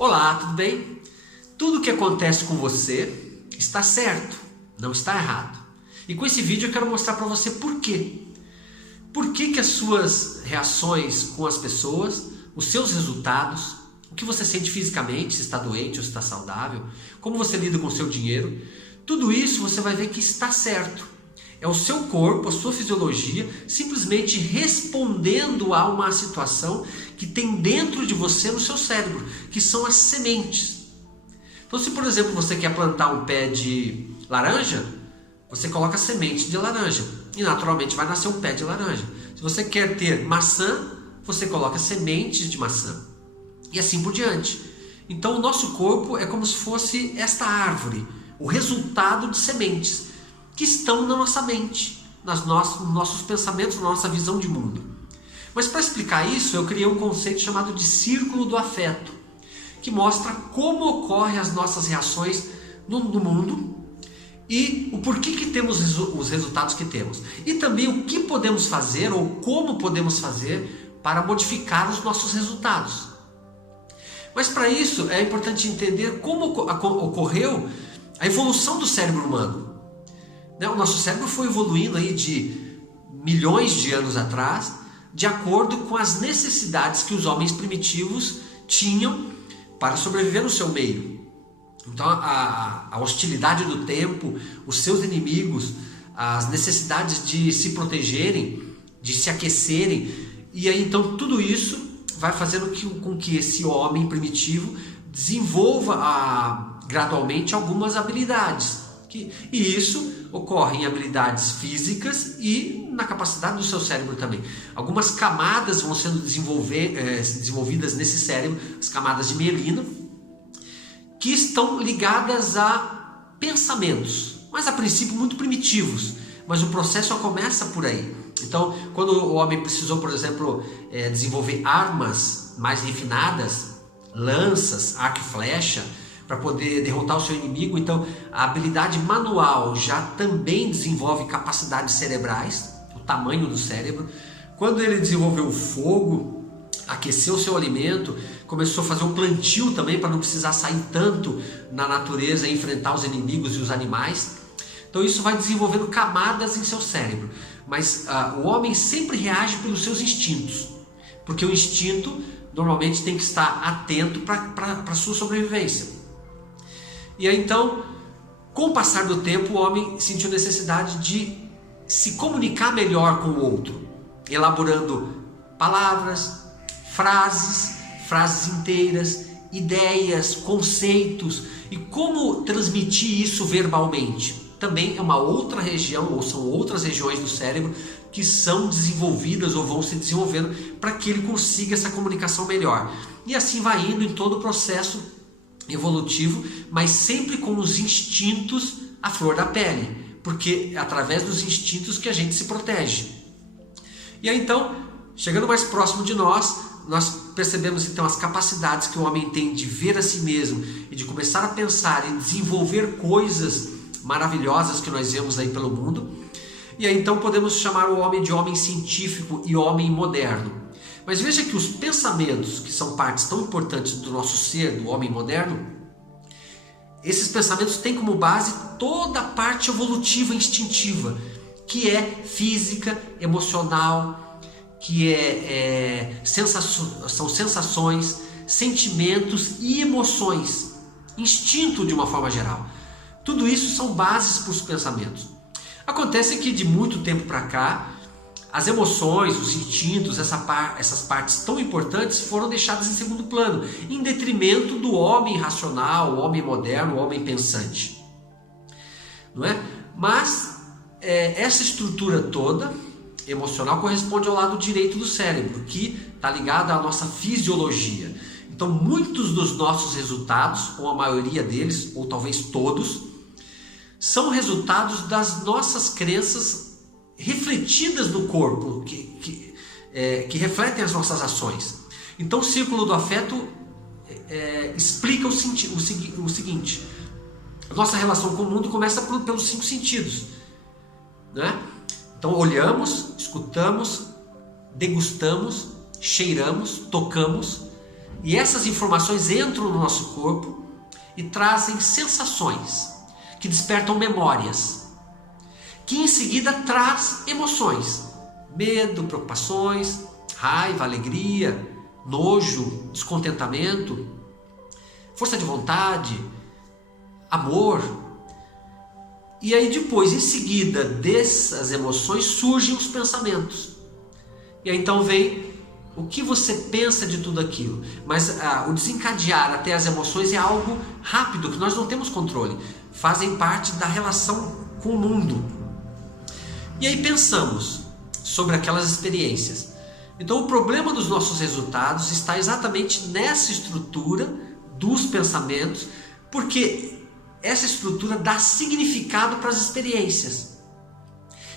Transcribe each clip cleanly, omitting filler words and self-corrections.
Olá, tudo bem? Tudo o que acontece com você está certo, não está errado. E com esse vídeo eu quero mostrar para você por quê. Por que as suas reações com as pessoas, os seus resultados, o que você sente fisicamente, se está doente ou se está saudável, como você lida com o seu dinheiro, tudo isso você vai ver que está certo. É o seu corpo, a sua fisiologia, simplesmente respondendo a uma situação que tem dentro de você, no seu cérebro, que são as sementes. Então, se por exemplo você quer plantar um pé de laranja, você coloca semente de laranja e naturalmente vai nascer um pé de laranja. Se você quer ter maçã, você coloca sementes de maçã e assim por diante. Então, o nosso corpo é como se fosse esta árvore, o resultado de sementes que estão na nossa mente, nos nossos pensamentos, na nossa visão de mundo. Mas para explicar isso, eu criei um conceito chamado de círculo do afeto, que mostra como ocorrem as nossas reações no mundo e o porquê que temos os resultados que temos. E também o que podemos fazer ou como podemos fazer para modificar os nossos resultados. Mas para isso é importante entender como ocorreu a evolução do cérebro humano. O nosso cérebro foi evoluindo aí de milhões de anos atrás, de acordo com as necessidades que os homens primitivos tinham para sobreviver no seu meio. Então a hostilidade do tempo, os seus inimigos, as necessidades de se protegerem, de se aquecerem, e aí então tudo isso vai fazendo com que esse homem primitivo desenvolva gradualmente algumas habilidades. E isso ocorre em habilidades físicas e na capacidade do seu cérebro também. Algumas camadas vão sendo desenvolvidas nesse cérebro, as camadas de mielina, que estão ligadas a pensamentos, mas a princípio muito primitivos. Mas o processo só começa por aí. Então, quando o homem precisou, por exemplo, desenvolver armas mais refinadas, lanças, arco e flecha, para poder derrotar o seu inimigo, então a habilidade manual já também desenvolve capacidades cerebrais, o tamanho do cérebro. Quando ele desenvolveu o fogo, aqueceu o seu alimento, começou a fazer um plantio também para não precisar sair tanto na natureza e enfrentar os inimigos e os animais. Então isso vai desenvolvendo camadas em seu cérebro. Mas o homem sempre reage pelos seus instintos, porque o instinto normalmente tem que estar atento para a sua sobrevivência. E aí então, com o passar do tempo, o homem sentiu necessidade de se comunicar melhor com o outro, elaborando palavras, frases inteiras, ideias, conceitos, e como transmitir isso verbalmente. Também é uma outra região, ou são outras regiões do cérebro que são desenvolvidas ou vão se desenvolvendo para que ele consiga essa comunicação melhor. E assim vai indo em todo o processo evolutivo, mas sempre com os instintos à flor da pele, porque é através dos instintos que a gente se protege. E aí então, chegando mais próximo de nós percebemos então as capacidades que o homem tem de ver a si mesmo e de começar a pensar e desenvolver coisas maravilhosas que nós vemos aí pelo mundo. E aí então podemos chamar o homem de homem científico e homem moderno. Mas veja que os pensamentos, que são partes tão importantes do nosso ser, do homem moderno, esses pensamentos têm como base toda a parte evolutiva instintiva, que é física, emocional, que são sensações, sentimentos e emoções, instinto de uma forma geral. Tudo isso são bases para os pensamentos. Acontece que de muito tempo para cá, as emoções, os instintos, essas partes tão importantes foram deixadas em segundo plano, em detrimento do homem racional, o homem moderno, o homem pensante. Não é? Mas essa estrutura toda emocional corresponde ao lado direito do cérebro, que está ligado à nossa fisiologia. Então muitos dos nossos resultados, ou a maioria deles, ou talvez todos, são resultados das nossas crenças refletidas no corpo, que refletem as nossas ações. Então o círculo do afeto explica o seguinte: a nossa relação com o mundo começa pelos 5 sentidos, né? Então olhamos, escutamos, degustamos, cheiramos, tocamos, E essas informações entram no nosso corpo e trazem sensações que despertam memórias, que em seguida traz emoções, medo, preocupações, raiva, alegria, nojo, descontentamento, força de vontade, amor. E aí depois, em seguida dessas emoções, surgem os pensamentos. E aí então vem o que você pensa de tudo aquilo. Mas o desencadear até as emoções é algo rápido, que nós não temos controle. Fazem parte da relação com o mundo. E aí pensamos sobre aquelas experiências. Então o problema dos nossos resultados está exatamente nessa estrutura dos pensamentos, porque essa estrutura dá significado para as experiências.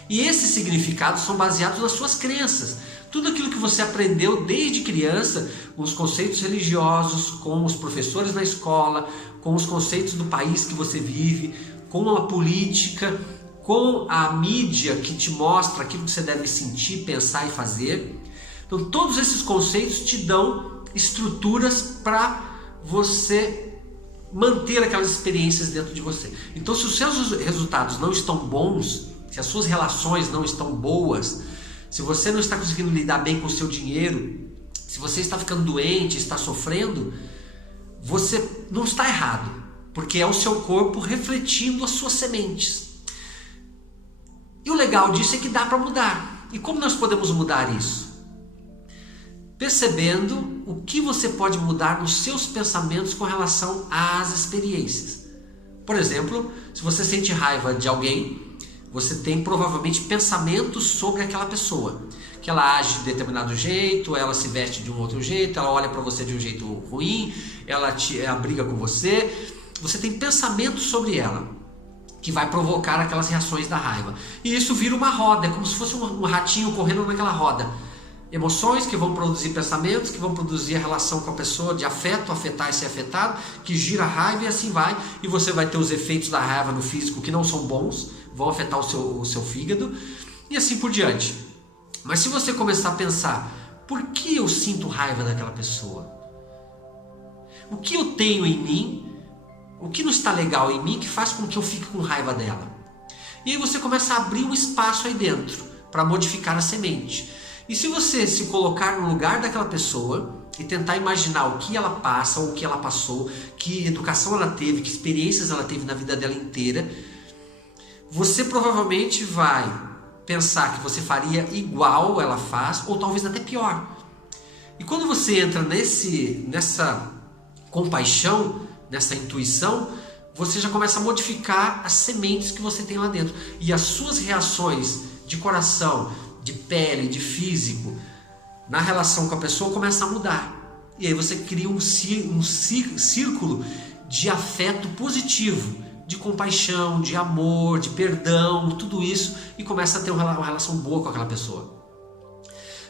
E esses significados são baseados nas suas crenças. Tudo aquilo que você aprendeu desde criança, com os conceitos religiosos, com os professores na escola, com os conceitos do país que você vive, com a política, com a mídia que te mostra aquilo que você deve sentir, pensar e fazer. Então todos esses conceitos te dão estruturas para você manter aquelas experiências dentro de você. Então se os seus resultados não estão bons, se as suas relações não estão boas, se você não está conseguindo lidar bem com o seu dinheiro, se você está ficando doente, está sofrendo, você não está errado, porque é o seu corpo refletindo as suas sementes. E o legal disso é que dá para mudar. E como nós podemos mudar isso? Percebendo o que você pode mudar nos seus pensamentos com relação às experiências. Por exemplo, se você sente raiva de alguém, você tem provavelmente pensamentos sobre aquela pessoa, que ela age de determinado jeito, ela se veste de um outro jeito, ela olha para você de um jeito ruim, ela briga com você. Você tem pensamentos sobre ela, que vai provocar aquelas reações da raiva. E isso vira uma roda, é como se fosse um ratinho correndo naquela roda. Emoções que vão produzir pensamentos, que vão produzir a relação com a pessoa, de afeto, afetar e ser afetado, que gira a raiva e assim vai. E você vai ter os efeitos da raiva no físico que não são bons, vão afetar o seu fígado e assim por diante. Mas se você começar a pensar, por que eu sinto raiva daquela pessoa? O que eu tenho em mim, o que não está legal em mim que faz com que eu fique com raiva dela? E aí você começa a abrir um espaço aí dentro para modificar a semente. E se você se colocar no lugar daquela pessoa e tentar imaginar o que ela passa ou o que ela passou, que educação ela teve, que experiências ela teve na vida dela inteira, você provavelmente vai pensar que você faria igual ela faz ou talvez até pior. E quando você entra nessa compaixão, nessa intuição, você já começa a modificar as sementes que você tem lá dentro. E as suas reações de coração, de pele, de físico, na relação com a pessoa começa a mudar. E aí você cria um círculo de afeto positivo, de compaixão, de amor, de perdão, tudo isso, e começa a ter uma relação boa com aquela pessoa.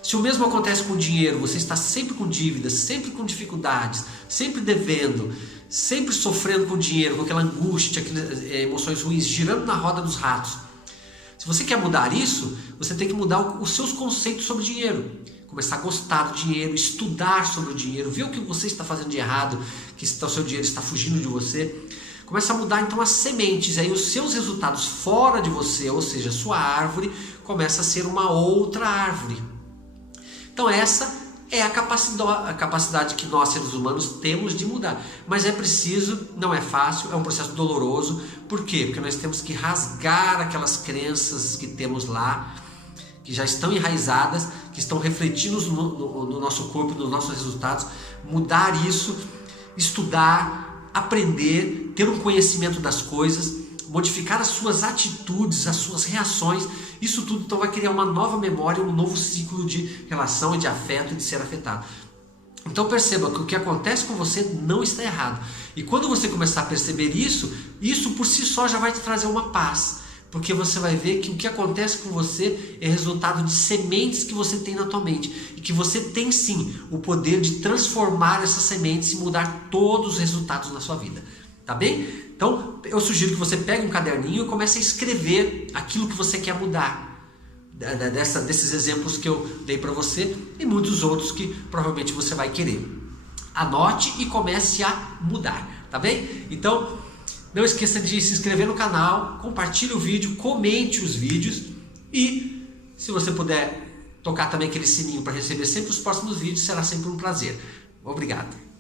Se o mesmo acontece com o dinheiro, você está sempre com dívidas, sempre com dificuldades, sempre devendo, sempre sofrendo com o dinheiro, com aquela angústia, aquelas emoções ruins, girando na roda dos ratos. Se você quer mudar isso, você tem que mudar os seus conceitos sobre dinheiro. Começar a gostar do dinheiro, estudar sobre o dinheiro, ver o que você está fazendo de errado, que o seu dinheiro está fugindo de você. Começa a mudar então as sementes, aí os seus resultados fora de você, ou seja, a sua árvore, começa a ser uma outra árvore. Então essa é a capacidade que nós seres humanos temos de mudar. Mas é preciso, não é fácil, é um processo doloroso. Por quê? Porque nós temos que rasgar aquelas crenças que temos lá, que já estão enraizadas, que estão refletindo no nosso corpo, nos nossos resultados. Mudar isso, estudar, aprender, ter um conhecimento das coisas, modificar as suas atitudes, as suas reações. Isso tudo então vai criar uma nova memória, um novo ciclo de relação e de afeto e de ser afetado. Então perceba que o que acontece com você não está errado. E quando você começar a perceber isso por si só já vai te trazer uma paz. Porque você vai ver que o que acontece com você é resultado de sementes que você tem na tua mente. E que você tem sim o poder de transformar essas sementes e mudar todos os resultados na sua vida. Tá bem? Então eu sugiro que você pegue um caderninho e comece a escrever aquilo que você quer mudar. Desses exemplos que eu dei para você e muitos outros que provavelmente você vai querer. anote e comece a mudar, tá bem? Então, não esqueça de se inscrever no canal, compartilhe o vídeo, comente os vídeos e, se você puder tocar também aquele sininho para receber sempre os próximos vídeos, será sempre um prazer. Obrigado.